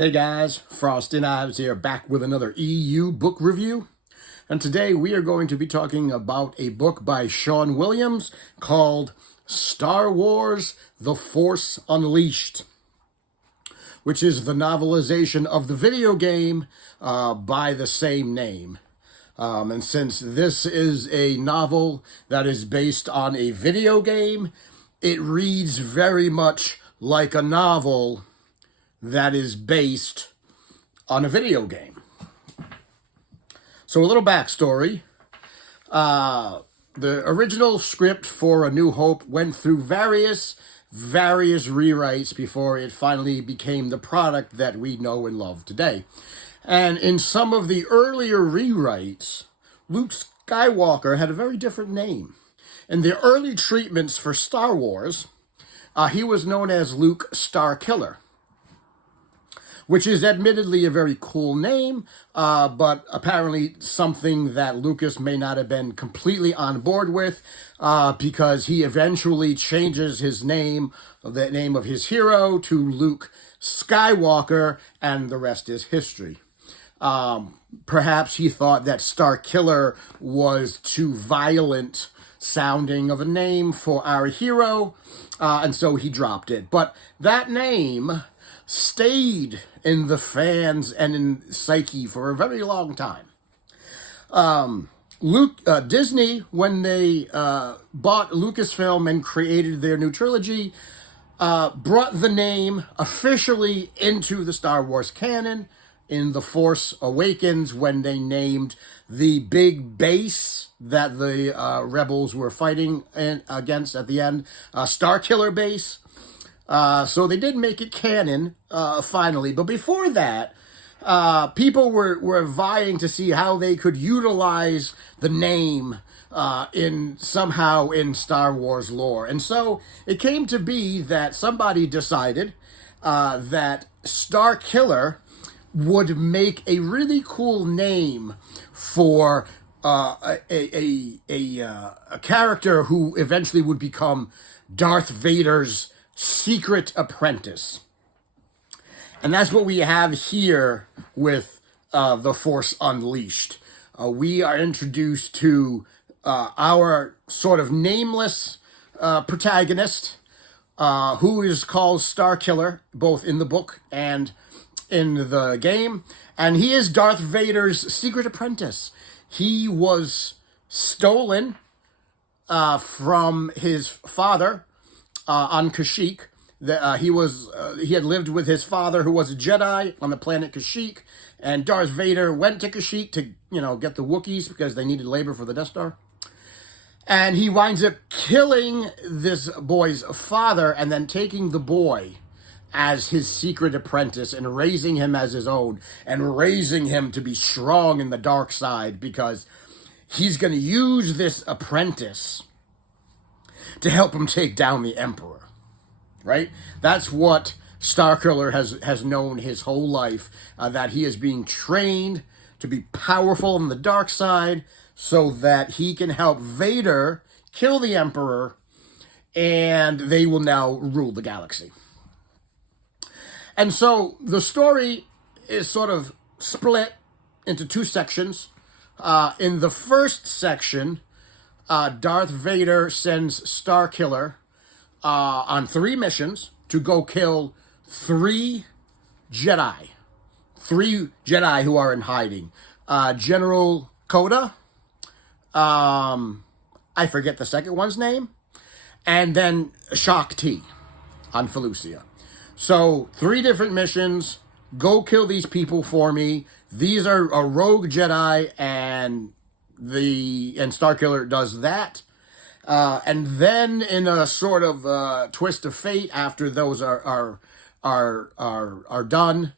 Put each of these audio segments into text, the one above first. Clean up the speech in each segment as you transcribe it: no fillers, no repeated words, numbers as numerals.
Hey guys, Frosty here back with another EU book review. And today we are going to be talking about a book by Sean Williams called Star Wars: The Force Unleashed, which is the novelization of the video game by the same name. And since this is a novel that is based on a video game, it reads very much like a novel that is based on a video game. So a little backstory. The original script for A New Hope went through various rewrites before it finally became the product that we know and love today. And in some of the earlier rewrites, Luke Skywalker had a very different name. In the early treatments for Star Wars, he was known as Luke Starkiller, which is admittedly a very cool name, but apparently something that Lucas may not have been completely on board with, because he eventually changes his name, the name of his hero, to Luke Skywalker, and the rest is history. Perhaps he thought that Starkiller was too violent sounding of a name for our hero, and so he dropped it. But that name stayed in the fans and in psyche for a very long time. Disney, when they bought Lucasfilm and created their new trilogy, brought the name officially into the Star Wars canon in The Force Awakens, when they named the big base that the rebels were fighting against at the end, Starkiller Base. So they did make it canon, finally. But before that, people were vying to see how they could utilize the name somehow in Star Wars lore. And so it came to be that somebody decided that Starkiller would make a really cool name for a character who eventually would become Darth Vader's secret apprentice. And that's what we have here with The Force Unleashed. We are introduced to our sort of nameless protagonist, who is called Starkiller, both in the book and in the game. And he is Darth Vader's secret apprentice. He was stolen from his father, on Kashyyyk. He had lived with his father, who was a Jedi, on the planet Kashyyyk, and Darth Vader went to Kashyyyk to, get the Wookiees because they needed labor for the Death Star. And he winds up killing this boy's father and then taking the boy as his secret apprentice and raising him as his own and raising him to be strong in the dark side, because he's going to use this apprentice to help him take down the Emperor, right? That's what Starkiller has known his whole life, that he is being trained to be powerful on the dark side so that he can help Vader kill the Emperor, and they will now rule the galaxy. And so the story is sort of split into two sections. In the first section, Darth Vader sends Starkiller on 3 missions to go kill 3 Jedi. 3 Jedi who are in hiding. General Coda, I forget the second one's name, and then Shaak Ti on Felucia. So 3 different missions. Go kill these people for me. These are a rogue Jedi, and Starkiller does that. And then in a sort of twist of fate, after those are done,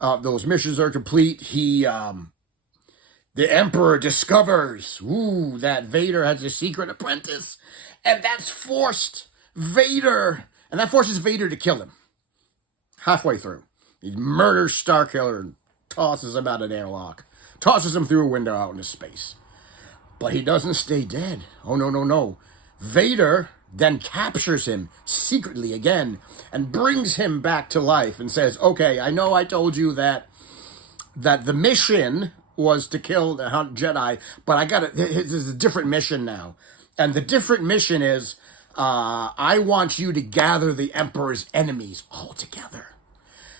those missions are complete, the Emperor discovers that Vader has a secret apprentice, and that forces Vader to kill him. Halfway through, he murders Starkiller and tosses him out of an airlock, tosses him through a window out into space. But he doesn't stay dead. Oh, no. Vader then captures him secretly again and brings him back to life and says, okay, I know I told you that the mission was to kill the hunt Jedi, but this is a different mission now. And the different mission is, I want you to gather the Emperor's enemies all together.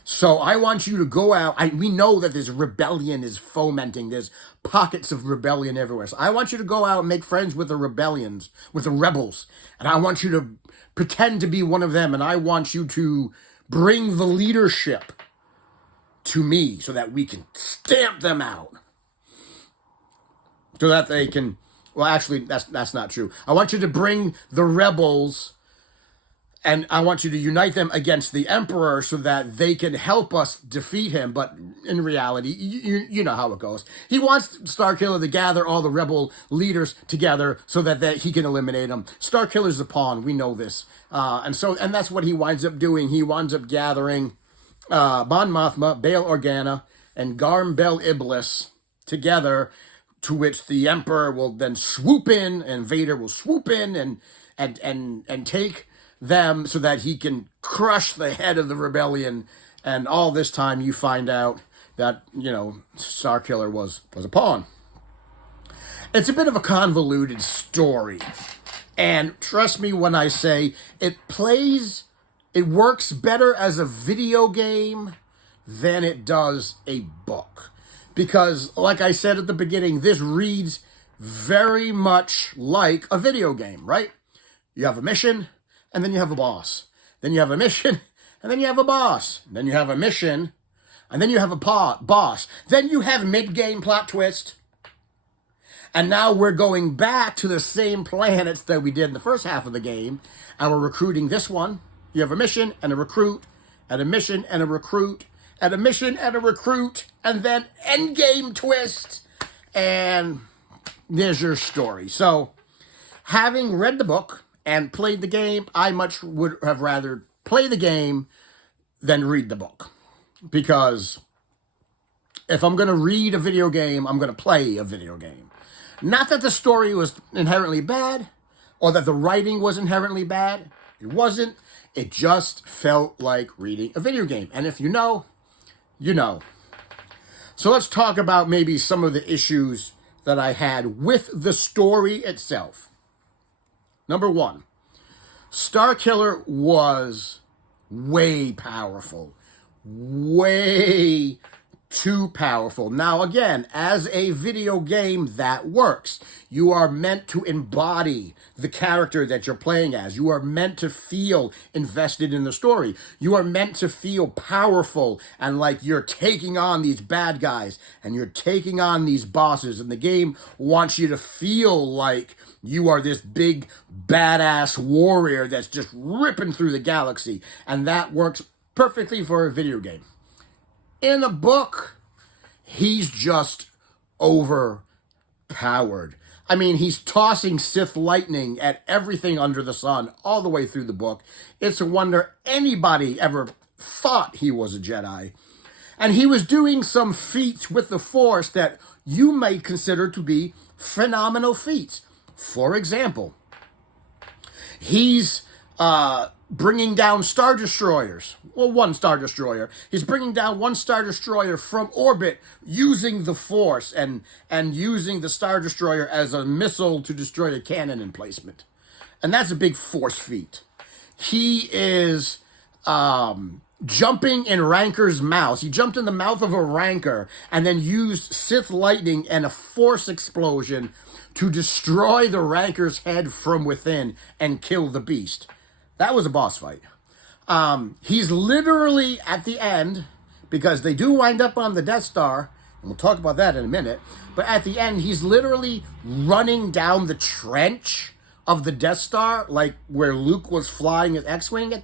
So I want you to go out. We know that this rebellion is fomenting. There's pockets of rebellion everywhere. So I want you to go out and make friends with the rebels. And I want you to pretend to be one of them. And I want you to bring the leadership to me so that we can stamp them out. So that they can, well, actually, that's not true. I want you to bring the rebels and I want you to unite them against the Emperor so that they can help us defeat him. But in reality, you know how it goes. He wants Starkiller to gather all the rebel leaders together so that he can eliminate them. Starkiller's the pawn. We know this. And that's what he winds up doing. He winds up gathering Mon Mothma, Bail Organa, and Garm Bel Iblis together, to which the Emperor will then swoop in, and Vader will swoop in and take them so that he can crush the head of the rebellion. And all this time you find out that, Starkiller was a pawn. It's a bit of a convoluted story. And trust me when I say it works better as a video game than it does a book. Because, like I said at the beginning, this reads very much like a video game, right? You have a mission, and then you have a boss. Then you have a mission, and then you have a boss. Then you have a mission, and then you have a boss. Then you have mid-game plot twist. And now we're going back to the same planets that we did in the first half of the game, and we're recruiting this one. You have a mission and a recruit, and a mission and a recruit, and a mission and a recruit, and then endgame twist, and there's your story. So, having read the book and played the game, I much would have rather play the game than read the book. Because if I'm going to read a video game, I'm going to play a video game. Not that the story was inherently bad, or that the writing was inherently bad. It wasn't. It just felt like reading a video game. And if you know, you know. So let's talk about maybe some of the issues that I had with the story itself. Number one, Starkiller was way powerful. Way too powerful. Now, again, as a video game, that works. You are meant to embody the character that you're playing as. You are meant to feel invested in the story. You are meant to feel powerful and like you're taking on these bad guys and you're taking on these bosses. And the game wants you to feel like you are this big, badass warrior that's just ripping through the galaxy. And that works perfectly for a video game. In a book, he's just overpowered. I mean, he's tossing Sith lightning at everything under the sun all the way through the book. It's a wonder anybody ever thought he was a Jedi. And he was doing some feats with the Force that you may consider to be phenomenal feats. For example, he's bringing down Star Destroyers. Well, one Star Destroyer. He's bringing down one Star Destroyer from orbit using the Force and using the Star Destroyer as a missile to destroy a cannon emplacement. And that's a big Force feat. He is jumping in Ranker's mouth. He jumped in the mouth of a Ranker and then used Sith lightning and a Force explosion to destroy the Ranker's head from within and kill the beast. That was a boss fight. He's literally at the end, because they do wind up on the Death Star, and we'll talk about that in a minute, but at the end, he's literally running down the trench of the Death Star, like where Luke was flying his X-Wing.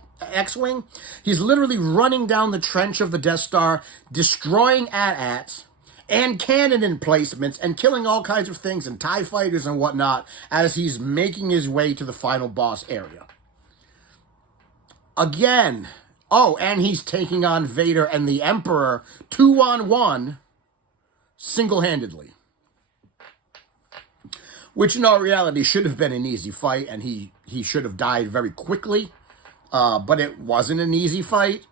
He's literally running down the trench of the Death Star, destroying AT-ATs and cannon emplacements and killing all kinds of things and TIE fighters and whatnot as he's making his way to the final boss area. Again, and he's taking on Vader and the Emperor 2-on-1 single-handedly. which in all reality should have been an easy fight, and he should have died very quickly. But it wasn't an easy fight.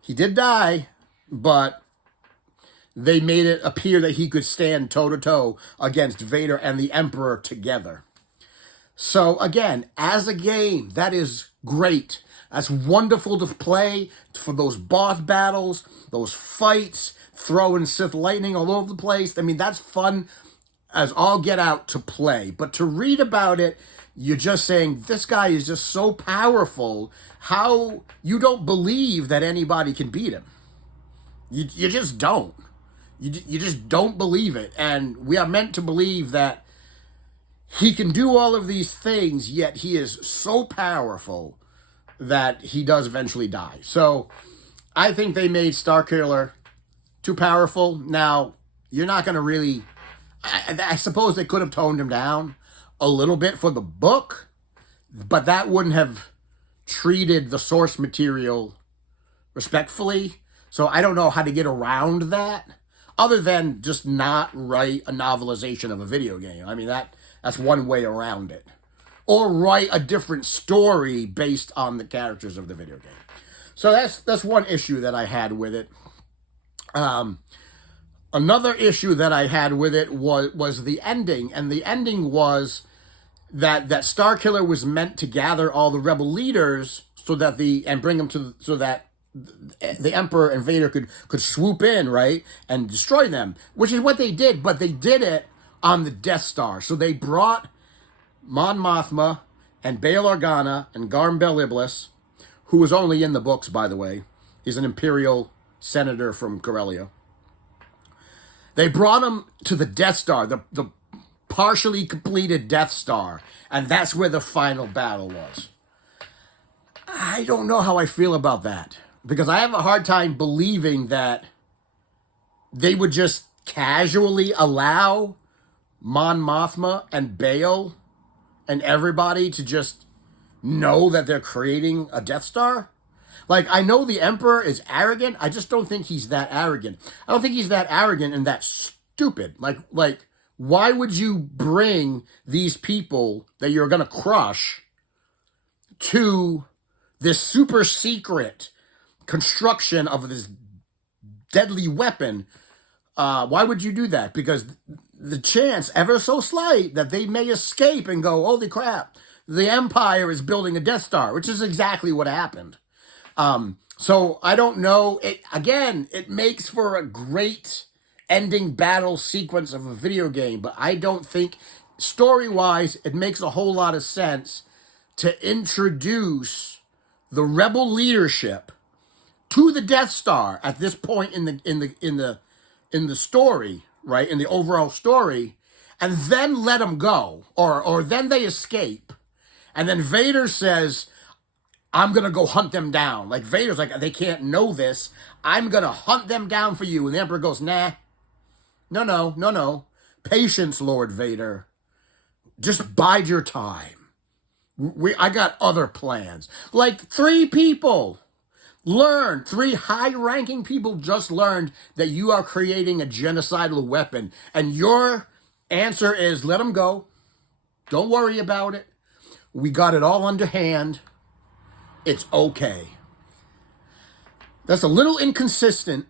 He did die, but they made it appear that he could stand toe-to-toe against Vader and the Emperor together. So again, as a game, that is great. That's wonderful to play for those boss battles, those fights, throwing Sith lightning all over the place. I mean, that's fun as all get out to play. But to read about it, you're just saying, this guy is just so powerful, how you don't believe that anybody can beat him. You just don't. You just don't believe it. And we are meant to believe that he can do all of these things, yet he is so powerful that he does eventually die. So I think they made Starkiller too powerful. Now, you're not going to really... I suppose they could have toned him down a little bit for the book, but that wouldn't have treated the source material respectfully. So I don't know how to get around that, other than just not write a novelization of a video game. I mean, that's one way around it. Or write a different story based on the characters of the video game. So that's one issue that I had with it. Another issue that I had with it was the ending, and the ending was that Starkiller was meant to gather all the rebel leaders so that bring them so that the Emperor and Vader could swoop in, right, and destroy them, which is what they did, but they did it on the Death Star. So they brought Mon Mothma and Bail Organa and Garm Bel Iblis, who was only in the books, by the way. He's an Imperial senator from Corellia. They brought him to the Death Star, the partially completed Death Star, and that's where the final battle was. I don't know how I feel about that, because I have a hard time believing that they would just casually allow Mon Mothma and Bail and everybody to just know that they're creating a Death Star. Like, I know the Emperor is arrogant. I just don't think he's that arrogant. I don't think he's that arrogant and that stupid. Like, why would you bring these people that you're going to crush to this super secret construction of this deadly weapon? Why would you do that? Because the chance, ever so slight, that they may escape and go, holy crap, the Empire is building a Death Star, which is exactly what happened. So I don't know. It makes for a great ending battle sequence of a video game, but I don't think, story-wise, it makes a whole lot of sense to introduce the rebel leadership to the Death Star at this point in the story, right, in the overall story, and then let them go, or then they escape, and then Vader says, I'm going to go hunt them down. Like, Vader's like, they can't know this. I'm going to hunt them down for you. And the Emperor goes, nah. No. Patience, Lord Vader. Just bide your time. I got other plans. Like, three high-ranking people just learned that you are creating a genocidal weapon. And your answer is, let them go. Don't worry about it. We got it all underhand. It's okay. That's a little inconsistent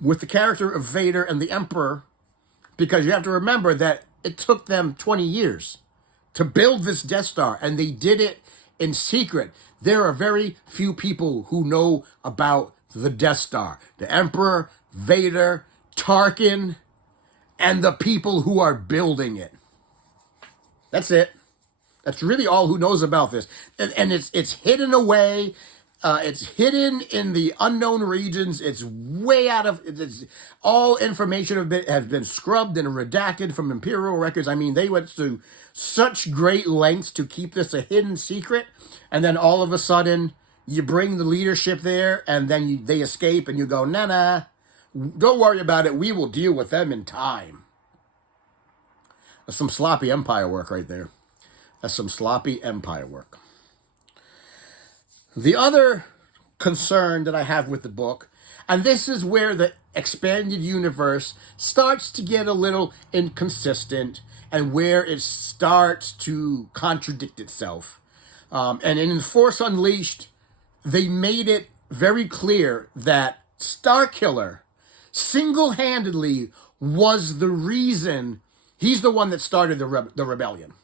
with the character of Vader and the Emperor, because you have to remember that it took them 20 years to build this Death Star, and they did it in secret. There are very few people who know about the Death Star. The Emperor, Vader, Tarkin, and the people who are building it. That's it. That's really all who knows about this. And it's hidden away. It's hidden in the unknown regions. It's way out of... all information has been scrubbed and redacted from Imperial records. I mean, they went to such great lengths to keep this a hidden secret. And then all of a sudden, you bring the leadership there, and then they escape, and you go, nah, don't worry about it. We will deal with them in time. That's some sloppy Empire work right there. That's some sloppy Empire work. The other concern that I have with the book, and this is where the expanded universe starts to get a little inconsistent, and where it starts to contradict itself. And in Force Unleashed, they made it very clear that Starkiller single-handedly was the reason. He's the one that started the rebellion.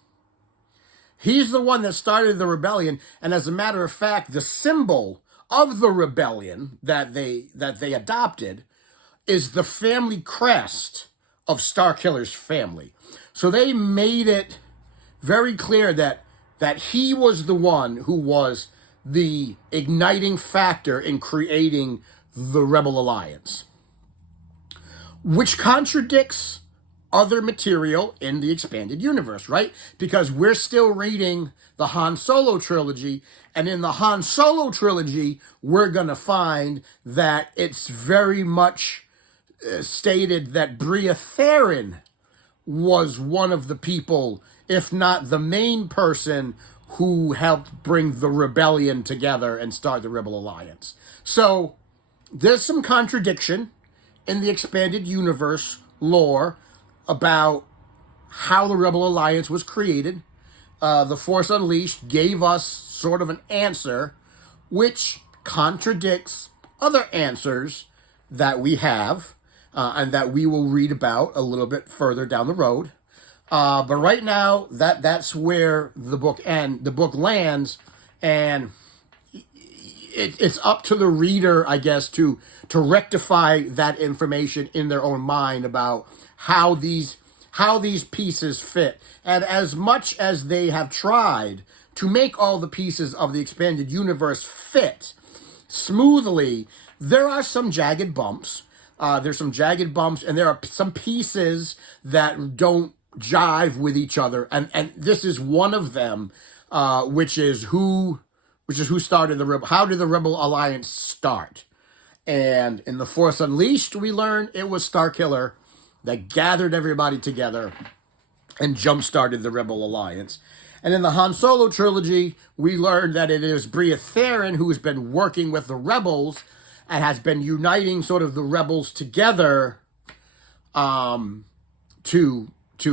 He's the one that started the rebellion, and as a matter of fact, the symbol of the rebellion that they adopted is the family crest of Starkiller's family. So they made it very clear that he was the one who was the igniting factor in creating the Rebel Alliance, which contradicts other material in the expanded universe, right? Because we're still reading the Han Solo trilogy, and in the Han Solo trilogy, we're going to find that it's very much stated that Bria Theron was one of the people, if not the main person, who helped bring the rebellion together and start the Rebel Alliance. So there's some contradiction in the expanded universe lore about how the Rebel Alliance was created. The Force Unleashed gave us sort of an answer which contradicts other answers that we have and that we will read about a little bit further down the road. But right now, that's where the book lands, and it's up to the reader, I guess, to rectify that information in their own mind about how these pieces fit. And as much as they have tried to make all the pieces of the expanded universe fit smoothly, there are some jagged bumps. There's some jagged bumps, and there are some pieces that don't jive with each other, and this is one of them, which is who started the Rebel. How did the Rebel Alliance start? And in the Force Unleashed, we learn it was Starkiller that gathered everybody together and jump-started the Rebel Alliance. And in the Han Solo trilogy, we learned that it is Bria Theron who has been working with the rebels and has been uniting sort of the rebels together to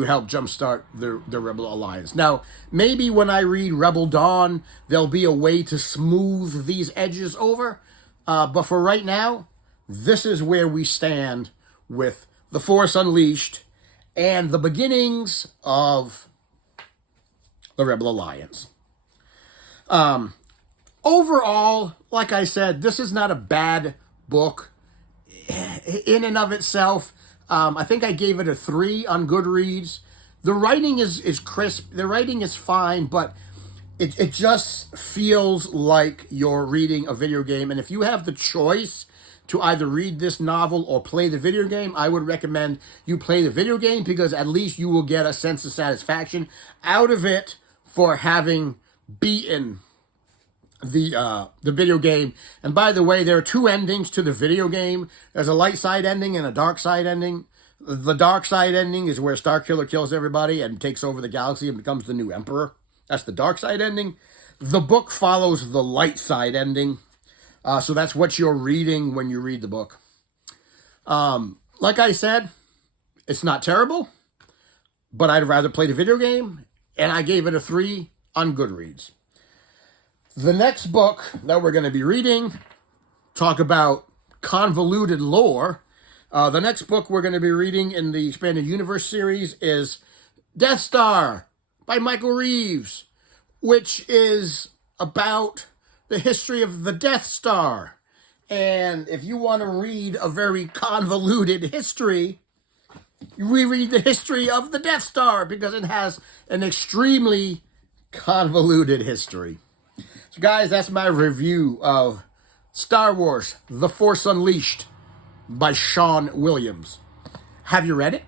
help jumpstart the Rebel Alliance. Now, maybe when I read Rebel Dawn, there'll be a way to smooth these edges over. But for right now, this is where we stand with The Force Unleashed and the beginnings of the Rebel Alliance. Overall, like I said, this is not a bad book in and of itself. I think I gave it a 3 on Goodreads. The writing is crisp. The writing is fine, but it just feels like you're reading a video game. And if you have the choice to either read this novel or play the video game, I would recommend you play the video game, because at least you will get a sense of satisfaction out of it for having beaten the video game. And by the way, there are 2 endings to the video game. There's a light side ending and a dark side ending. The dark side ending is where Starkiller kills everybody and takes over the galaxy and becomes the new emperor. That's the dark side ending. The book follows the light side ending. So that's what you're reading when you read the book. Like I said, it's not terrible, but I'd rather play the video game, and I gave it a 3 on Goodreads. The next book that we're going to be reading, talk about convoluted lore. The next book we're going to be reading in the Expanded Universe series is Death Star by Michael Reeves, which is about the history of the Death Star. And if you want to read a very convoluted history, you reread the history of the Death Star, because it has an extremely convoluted history. So guys, that's my review of Star Wars: The Force Unleashed by Sean Williams. Have you read it?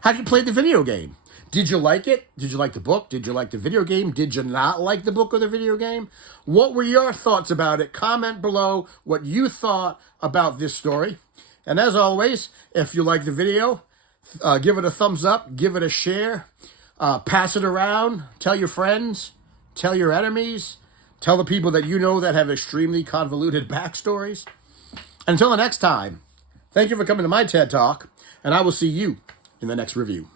Have you played the video game? Did you like it? Did you like the book? Did you like the video game? Did you not like the book or the video game? What were your thoughts about it? Comment below what you thought about this story. And as always, if you like the video, give it a thumbs up, give it a share, pass it around, tell your friends, tell your enemies, tell the people that you know that have extremely convoluted backstories. Until the next time, thank you for coming to my TED Talk, and I will see you in the next review.